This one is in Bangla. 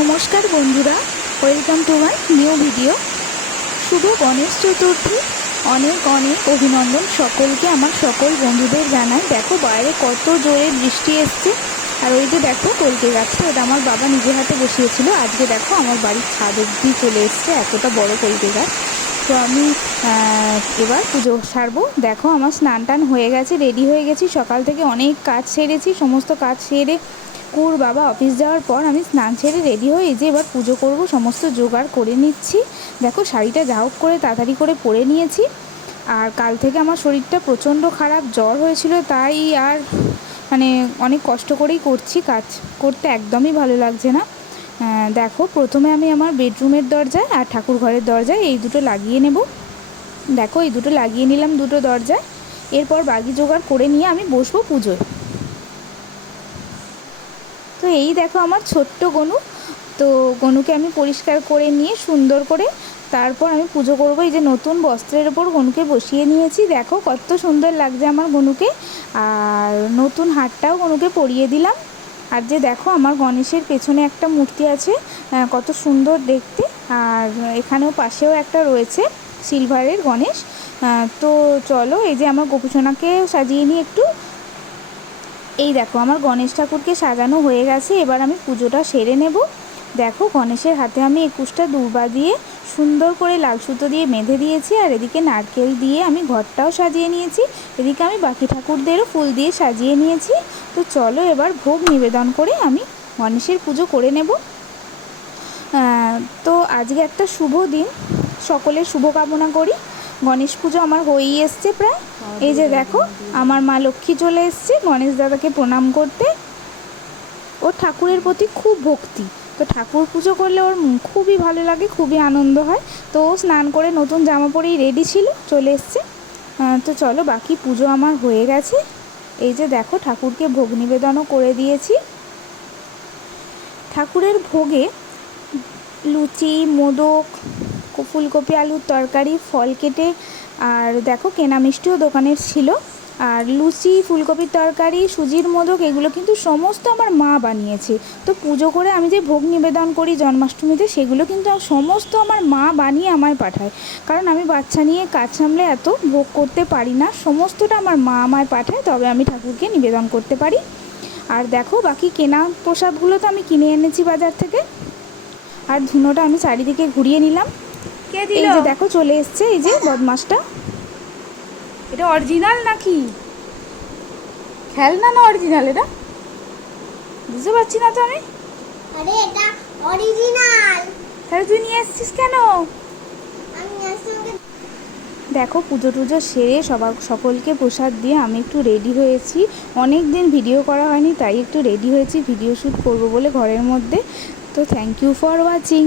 নমস্কার বন্ধুরা, welcome to my new video. শুভ গণেশ চতুর্থী, অনেক অনেক অভিনন্দন সকলকে, আমার সকল বন্ধুদের জানাই। দেখো বাইরে কত জোরে বৃষ্টি এসছে, আর ওই যে দেখো কলকে গাছটা, ওটা আমার বাবা নিজে হাতে বসিয়েছিল। আজকে দেখো আমার বাড়ির ছাদ অবধি চলে এসছে, এতটা বড় কলকে গাছ। তো আমি এবার পুজো সারবো। দেখো আমার স্নান টান হয়ে গেছে, রেডি হয়ে গেছি, সকাল থেকে অনেক কাজ সেরেছি। সমস্ত কাজ সেরে বাবা অফিস যাওয়ার পর আমি স্নান ছেড়ে রেডি হয়ে যে এবার পুজো করব, সমস্ত জোগাড় করে নিচ্ছি। দেখো শাড়িটা যা হোক করে তাড়াতাড়ি করে পরে নিয়েছি। আর কাল থেকে আমার শরীরটা প্রচণ্ড খারাপ, জ্বর হয়েছিল, তাই আর অনেক কষ্ট করেই করছি, কাজ করতে একদমই ভালো লাগছে না। দেখো প্রথমে আমি আমার বেডরুমের দরজায় আর ঠাকুর ঘরের দরজায় এই দুটো লাগিয়ে নেব। দেখো এই দুটো লাগিয়ে নিলাম দুটো দরজায়। এরপর বাকি জোগাড় করে নিয়ে আমি বসবো পুজোয়। তো এই দেখো আমার ছোট্ট গনু। তো গনুকে আমি পরিষ্কার করে নিয়ে সুন্দর করে তারপর আমি পুজো করব। এই যে নতুন বস্ত্রের ওপর গনুকে বসিয়ে নিয়েছি, দেখো কত সুন্দর লাগছে আমার গনুকে। আর নতুন হারটাও গনুকে পরিয়ে দিলাম। আর যে দেখো আমার গণেশের পেছনে একটা মূর্তি আছে, কত সুন্দর দেখতে। আর এখানেও পাশেও একটা রয়েছে সিলভারের গণেশ। তো চলো এই যে আমার গোপুসোনাকে সাজিয়ে নিই একটু। এই দেখো আমার গণেশ ঠাকুরকে সাজানো হয়ে গেছে, এবার আমি পুজোটা সেরে নেব। দেখো গণেশের হাতে আমি 21টা দূর্বা দিয়ে সুন্দর করে লাল সুতো দিয়ে বেঁধে দিয়েছি, আর এদিকে নারকেল দিয়ে আমি ঘরটাও সাজিয়ে নিয়েছি। এদিকে আমি বাকি ঠাকুরদেরও ফুল দিয়ে সাজিয়ে নিয়েছি। তো চলো এবার ভোগ নিবেদন করে আমি গণেশের পুজো করে নেব। তো আজকে একটা শুভ দিন, সকলের শুভ কামনা করি। গণেশ পুজো আমার হয়েই এসছে প্রায়। এই যে দেখো আমার মা লক্ষ্মী চলে এসছে গণেশ দাদাকে প্রণাম করতে। ওর ঠাকুরের প্রতি খুব ভক্তি, তো ঠাকুর পুজো করলে ওর খুবই ভালো লাগে, খুবই আনন্দ হয়। তো ও স্নান করে নতুন জামা পরেই রেডি ছিল, চলে এসছে। তো চলো বাকি পুজো আমার হয়ে গেছে। এই যে দেখো ঠাকুরকে ভোগ নিবেদনও করে দিয়েছি। ঠাকুরের ভোগে লুচি, মোদক, ফুলকপি আলুর তরকারি, ফল কেটে, আর দেখো কেনা মিষ্টিও দোকানের ছিল। আর লুচি, ফুলকপির তরকারি, সুজির মোদক, এগুলো কিন্তু সমস্ত আমার মা বানিয়েছে। তো পুজো করে আমি যে ভোগ নিবেদন করি জন্মাষ্টমীতে, সেগুলো কিন্তু সমস্ত আমার মা বানিয়ে আমায় পাঠায়। কারণ আমি বাচ্চা নিয়ে কাজ সামলে এত ভোগ করতে পারি না, সমস্তটা আমার মা আমায় পাঠায়, তবে আমি ঠাকুরকে নিবেদন করতে পারি। আর দেখো বাকি কেনা প্রসাদগুলো তো আমি কিনে এনেছি বাজার থেকে। আর ধুনোটা আমি চারিদিকে ঘুরিয়ে নিলাম। এই যে দেখো চলে এসছে এই যে বদমাসটা। এটা অরিজিনাল নাকি খেলনা? না অরিজিনাল, এটা বুঝতে পারছি না তো আমি। আরে এটা অরিজিনাল। তাহলে তুই নিয়ে এসেছিস কেন? আমি আসলে দেখো পুজো টুজো সেরে সকলকে প্রসাদ দিয়ে আমি একটু রেডি হয়েছি। অনেক দিন ভিডিও করা হয়নি, তাই একটু রেডি হয়েছি ভিডিও শ্যুট করব বলে ঘরের মধ্যে। তো থ্যাংক ইউ ফর ওয়াচিং।